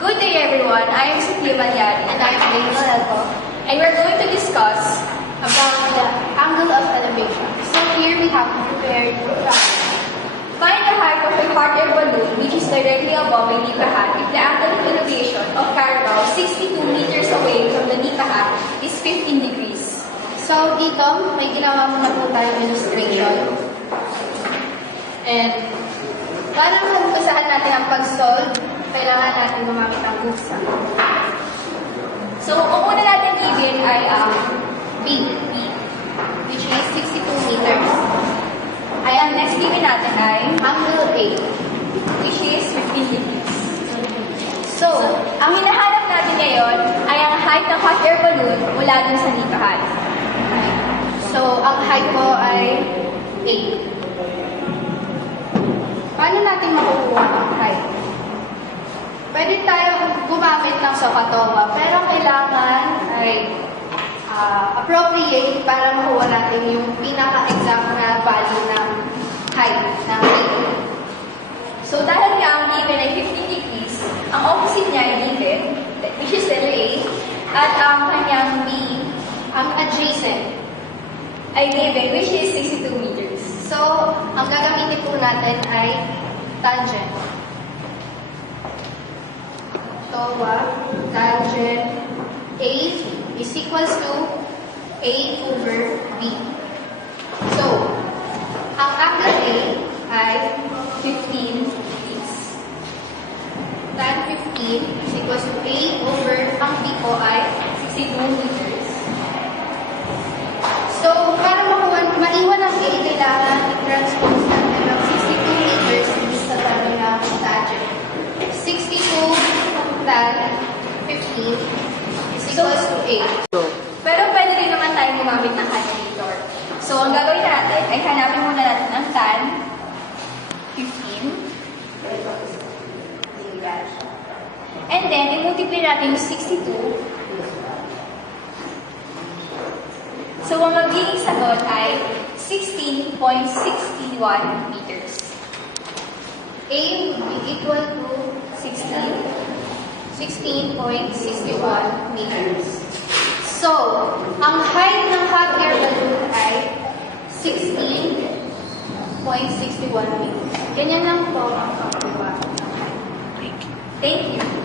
Good day everyone, I am Sophia Malyari And I'm Rachel Elko and we're going to discuss about the angle of elevation. So here we have prepared find the height of a hot air balloon which is directly above a nikahat if the angle of elevation of Carabao 62 meters away from the nikahat is 15 degrees. So dito, may ginawa muna po tayong illustration. And para maumpisahan natin ang pag-solve, kailangan natin gumamit ng buksa. So, ang una natin given ay B, which is 62 meters. ay ang next given natin ay Angle A. which is 15 degrees. So, Ang hinahanap natin ngayon ay ang height ng hot air balloon mula dun sa nikahat. ang height ko ay 8. Paano natin makukuha ang height? Pwede tayo gumamit ng Sokotowa, pero kailangan ay appropriate para makuha natin yung pinaka-exact na value ng height ng height. So, dahil nga ang given ay 15 degrees, ang opposite niya ay given, which is letter A, at ang kanyang B Ang adjacent. ay given, which is 62 meters. So, ang gagamitin po natin ay tangent. Towa, tangent A is equals to A over B. So, ang angle A ay 15 degrees. tan 15 is equals to A over ang B ko ay 62 meters. So, para maiwan ang A, kailangan i-transpose natin ang 62 meters sa tanong ng tangent. 62 tan 15 is equals to 8. Pero pwede rin naman tayong gumamit ng calculator. So, ang gagawin natin ay hanapin muna natin ang tan 15. And then, i-multiply natin yung 62. So, ang magiging sagot ay 16.61 meters. A would be equal to 16.61 meters. So, ang height ng hot air balloon ay 16.61 meters. Ganyan lang po ang paggawa ng height. Thank you.